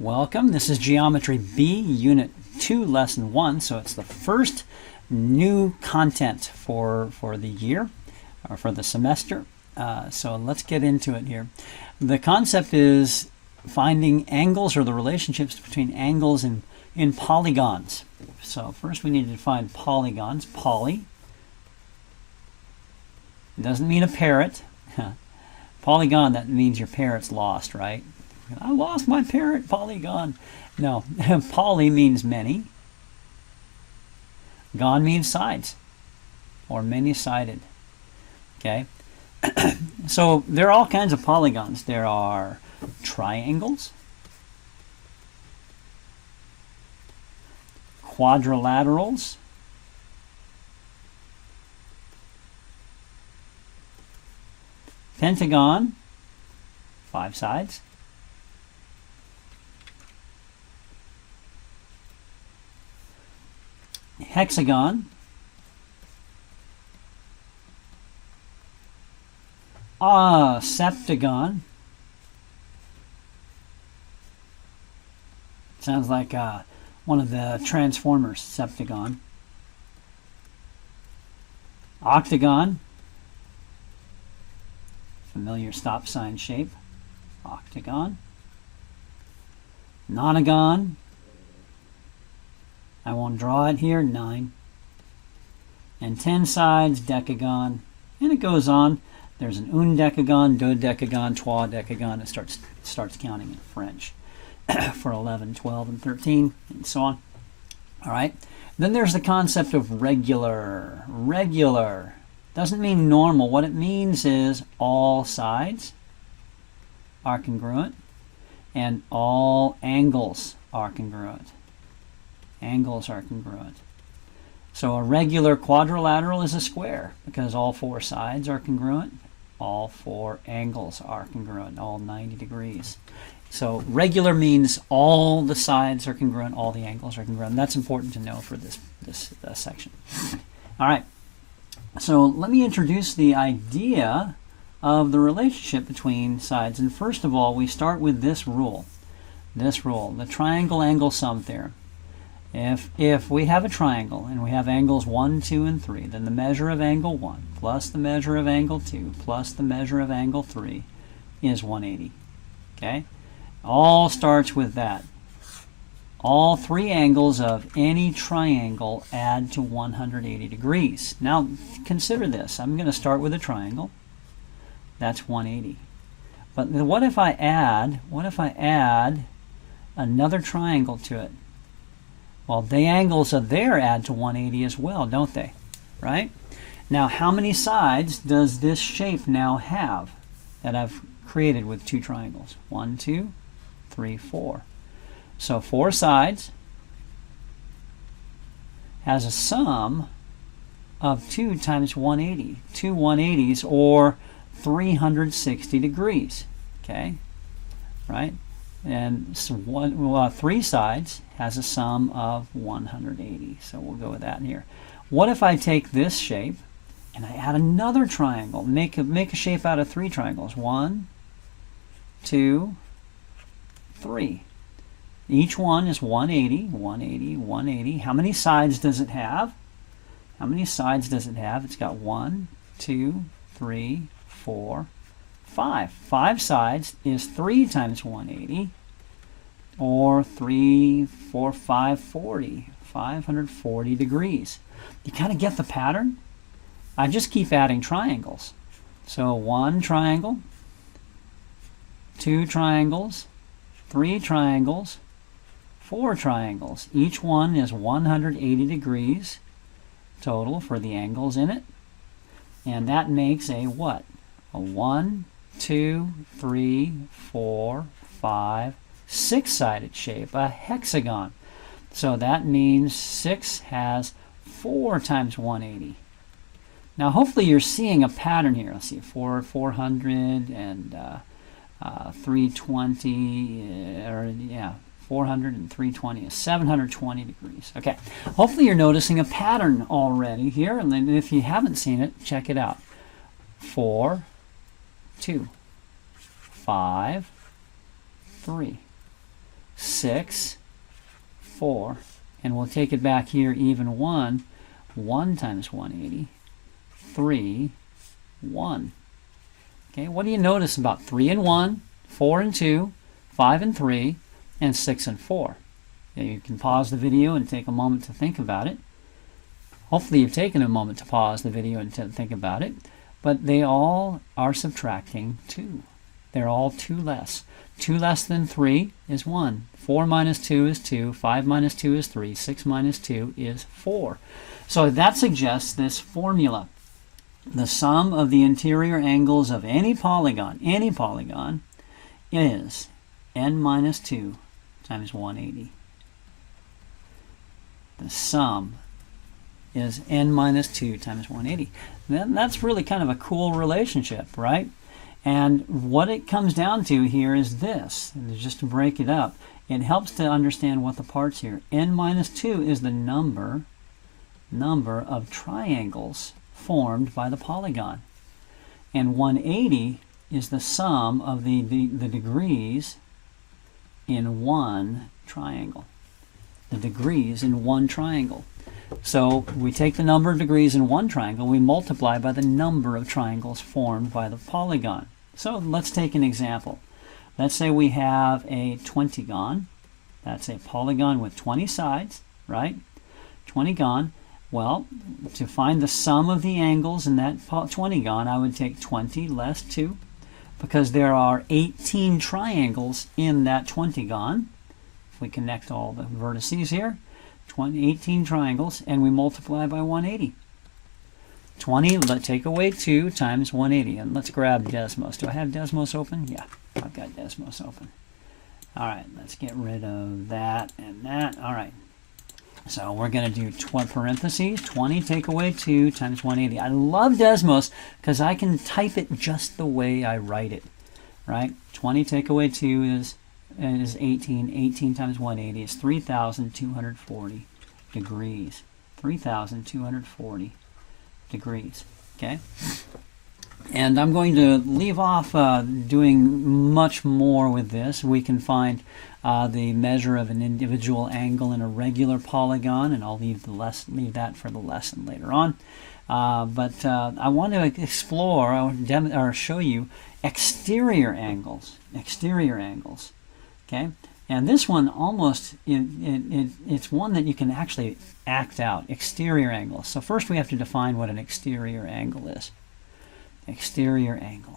Welcome. This is Geometry B, Unit 2, Lesson 1. So it's the first new content for the year, or for the semester. So let's get into it here. The concept is finding angles, or the relationships between angles in polygons. So first we need to find polygons. Poly. It doesn't mean a parrot. Polygon, that means your parrot's lost, right? I lost my parrot, polygon. No, poly means many. Gon means sides, or many-sided. Okay? So there are all kinds of polygons. There are triangles, quadrilaterals, pentagon, 5 sides, hexagon, septagon. Sounds like one of the Transformers, septagon. Octagon, familiar stop sign shape, octagon. Nonagon, I won't draw it here, 9. And 10 sides, decagon. And it goes on. There's an undecagon, dodecagon, troidecagon. It starts counting in French for 11, 12, and 13, and so on. All right. Then there's the concept of regular. Regular doesn't mean normal. What it means is all sides are congruent and all angles are congruent. Angles are congruent. So a regular quadrilateral is a square because all 4 sides are congruent. All 4 angles are congruent, all 90 degrees. So regular means all the sides are congruent, all the angles are congruent. That's important to know for this section. All right. So let me introduce the idea of the relationship between sides. And first of all, we start with this rule. This rule, the triangle angle sum theorem. If we have a triangle and we have angles 1, 2, and 3, then the measure of angle 1 plus the measure of angle 2 plus the measure of angle 3 is 180. Okay? All starts with that. All 3 angles of any triangle add to 180 degrees. Now consider this. I'm going to start with a triangle. That's 180. But what if I add another triangle to it? Well, the angles of there add to 180 as well, don't they? Right? Now, how many sides does this shape now have that I've created with 2 triangles? 1, 2, 3, 4. So 4 sides has a sum of 2 times 180. 2 180s, or 360 degrees. Okay? Right? And so 3 sides has a sum of 180. So we'll go with that here. What if I take this shape and I add another triangle? Make a shape out of 3 triangles. 1, 2, 3. Each one is 180, 180, 180. How many sides does it have? How many sides does it have? It's got 1, 2, 3, 4, 5. 5 sides is 3 times 180, or 3, 4, 5, 40. 540 degrees. You kind of get the pattern? I just keep adding triangles. So 1 triangle, 2 triangles, 3 triangles, 4 triangles. Each one is 180 degrees total for the angles in it. And that makes a what? A 1, 2, 3, 4, 5, 6-sided shape, a hexagon. So that means 6 has 4 times 180. Now hopefully you're seeing a pattern here. Let's see, 400 and 320, or yeah, 400 and 320 is 720 degrees. Okay, hopefully you're noticing a pattern already here, and then if you haven't seen it, check it out. 4, 2, 5, 3, 6, 4, and we'll take it back here, even 1. 1 times 180, 3, 1. Okay, what do you notice about 3 and 1, 4 and 2, 5 and 3, and 6 and 4? Okay, you can pause the video and take a moment to think about it. Hopefully you've taken a moment to pause the video and to think about it. But they all are subtracting 2. They're all 2 less. 2 less than 3 is 1. 4 minus 2 is 2. 5 minus 2 is 3. 6 minus 2 is 4. So that suggests this formula. The sum of the interior angles of any polygon is n minus 2 times 180. The sum is n minus 2 times 180. That's really kind of a cool relationship, right? And what it comes down to here is this. And just to break it up, it helps to understand what the parts here. N minus 2 is the number of triangles formed by the polygon. And 180 is the sum of the degrees in one triangle. The degrees in one triangle. So we take the number of degrees in one triangle, we multiply by the number of triangles formed by the polygon. So let's take an example. Let's say we have a 20gon. That's a polygon with 20 sides, right? 20gon. Well, to find the sum of the angles in that 20gon, I would take 20 less 2, because there are 18 triangles in that 20gon. If we connect all the vertices here, 18 triangles, and we multiply by 180. 20, let's take away 2 times 180. And let's grab Desmos. Do I have Desmos open? Yeah, I've got Desmos open. All right, let's get rid of that and that. All right. So we're going to do parentheses, 20 take away 2 times 180. I love Desmos because I can type it just the way I write it, right? 20 take away 2 is 18. 18 times 180 is 3,240 degrees. 3,240 degrees, okay? And I'm going to leave off doing much more with this. We can find the measure of an individual angle in a regular polygon, and I'll leave that for the lesson later on. But I want to explore or show you exterior angles. Okay, and this one almost it's one that you can actually act out. Exterior angles. So first we have to define what an exterior angle is. Exterior angles.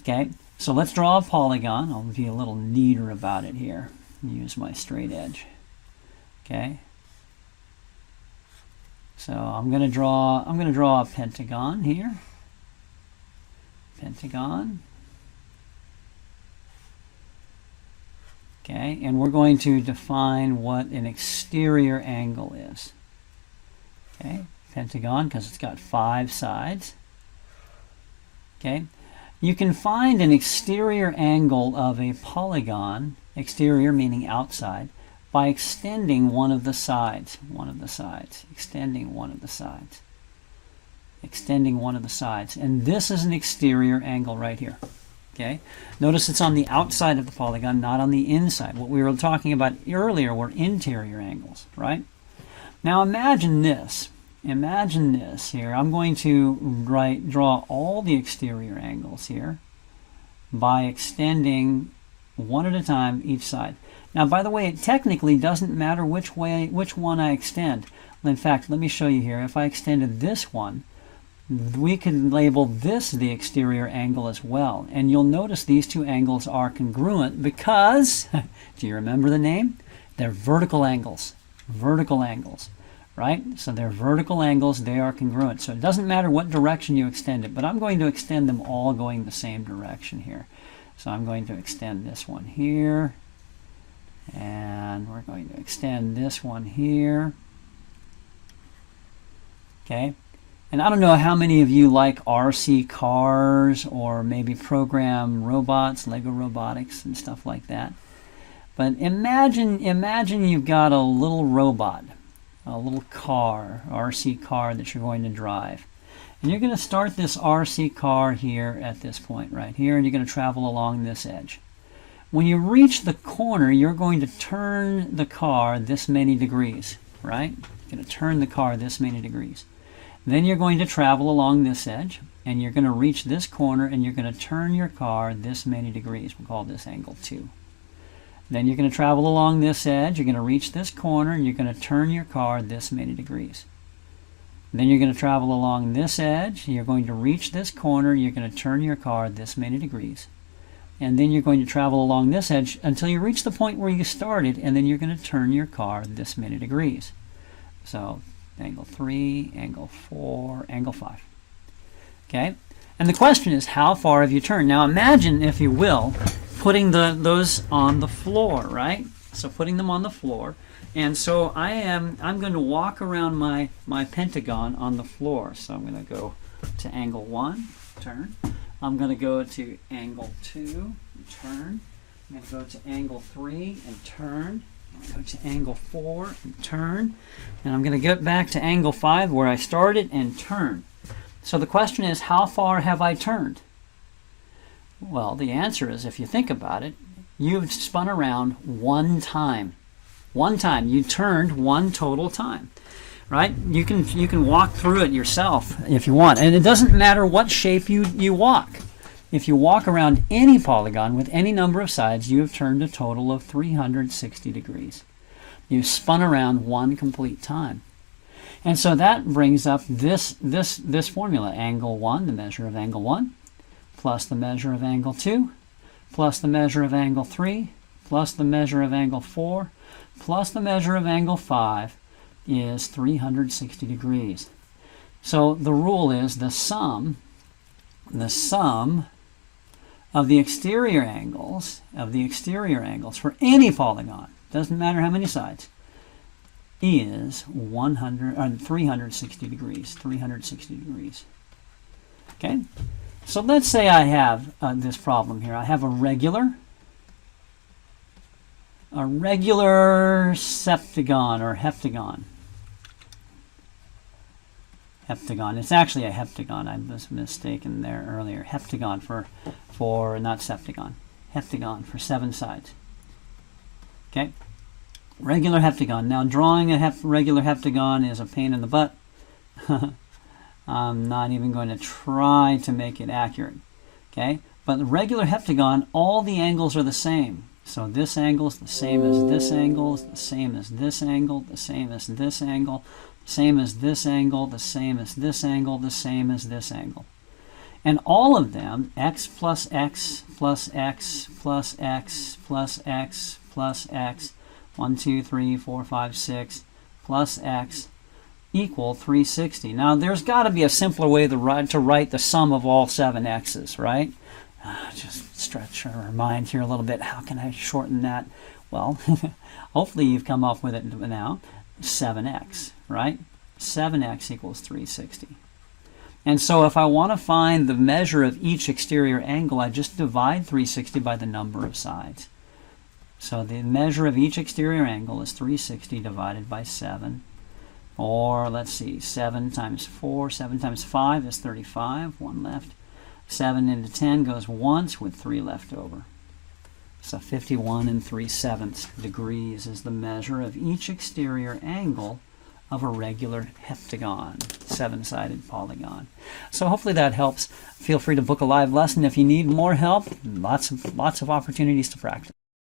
Okay, so let's draw a polygon. I'll be a little neater about it here. Use my straight edge. Okay. So I'm going to draw a pentagon here. Pentagon. Okay, and we're going to define what an exterior angle is. Okay, pentagon because it's got 5 sides. Okay, you can find an exterior angle of a polygon, exterior meaning outside, by extending one of the sides. Extending one of the sides. Extending one of the sides. And this is an exterior angle right here. Okay, notice it's on the outside of the polygon, not on the inside. What we were talking about earlier were interior angles, right? Now imagine this. Imagine this here. I'm going to draw all the exterior angles here by extending one at a time each side. Now, by the way, it technically doesn't matter which one I extend. In fact, let me show you here. If I extended this one, we can label this the exterior angle as well. And you'll notice these two angles are congruent because, do you remember the name? They're vertical angles. Vertical angles, right? So they're vertical angles, they are congruent. So it doesn't matter what direction you extend it, but I'm going to extend them all going the same direction here. So I'm going to extend this one here, and we're going to extend this one here. Okay. And I don't know how many of you like RC cars or maybe program robots, Lego robotics and stuff like that. But imagine you've got a little robot, a little car, RC car that you're going to drive. And you're going to start this RC car here at this point right here, and you're going to travel along this edge. when you reach the corner, you're going to turn the car this many degrees, right? You're going to turn the car this many degrees. Then you're going to travel along this edge, and you're going to reach this corner, and you're going to turn your car this many degrees. We'll call this angle 2. Then you're going to travel along this edge, you're going to reach this corner, and you're going to turn your car this many degrees. Then you're going to travel along this edge, you're going to reach this corner, you're going to turn your car this many degrees. And then you're going to travel along this edge until you reach the point where you started, and then you're going to turn your car this many degrees. So angle 3, angle 4, angle 5. Okay? And the question is, how far have you turned? Now imagine, if you will, putting those on the floor, right? So putting them on the floor. And so I'm going to walk around my pentagon on the floor. So I'm going to go to angle 1, turn. I'm going to go to angle 2, turn. I'm going to go to angle 3 and turn. I'm going to go to angle 4 and turn. And I'm going to get back to angle 5 where I started and turn. So the question is, how far have I turned? Well, the answer is, if you think about it, you've spun around one time. One time. You turned one total time. Right? You can walk through it yourself if you want. And it doesn't matter what shape you walk. If you walk around any polygon with any number of sides, you have turned a total of 360 degrees. You've spun around one complete time. And so that brings up this formula. Angle 1, the measure of angle 1, plus the measure of angle 2, plus the measure of angle 3, plus the measure of angle 4, plus the measure of angle 5 is 360 degrees. So the rule is the sum of the exterior angles for any polygon, doesn't matter how many sides, is 360 degrees. 360 degrees. Okay? So let's say I have this problem here. I have a regular septagon or heptagon. Heptagon. It's actually a heptagon. I was mistaken there earlier. Heptagon for not septagon. Heptagon for 7 sides. Okay? Regular heptagon. Now drawing a regular heptagon is a pain in the butt. I'm not even going to try to make it accurate. Okay? But the regular heptagon, all the angles are the same. So this angle is the same as this angle, the same as this angle, the same as this angle, same as this angle, the same as this angle, the same as this angle. And all of them, x plus x plus x plus x plus x plus x, 1, 2, 3, 4, 5, 6, plus x, equal 360. Now, there's got to be a simpler way to write the sum of all 7 x's, right? Just stretch our mind here a little bit. How can I shorten that? Well, hopefully you've come up with it now. 7x, right? 7x equals 360. And so if I want to find the measure of each exterior angle, I just divide 360 by the number of sides. So the measure of each exterior angle is 360 divided by 7. Or let's see, 7 times 4, 7 times 5 is 35, 1 left. 7 into 10 goes once with 3 left over. So 51 3/7 degrees is the measure of each exterior angle of a regular heptagon, 7-sided polygon. So hopefully that helps. Feel free to book a live lesson if you need more help. Lots of opportunities to practice.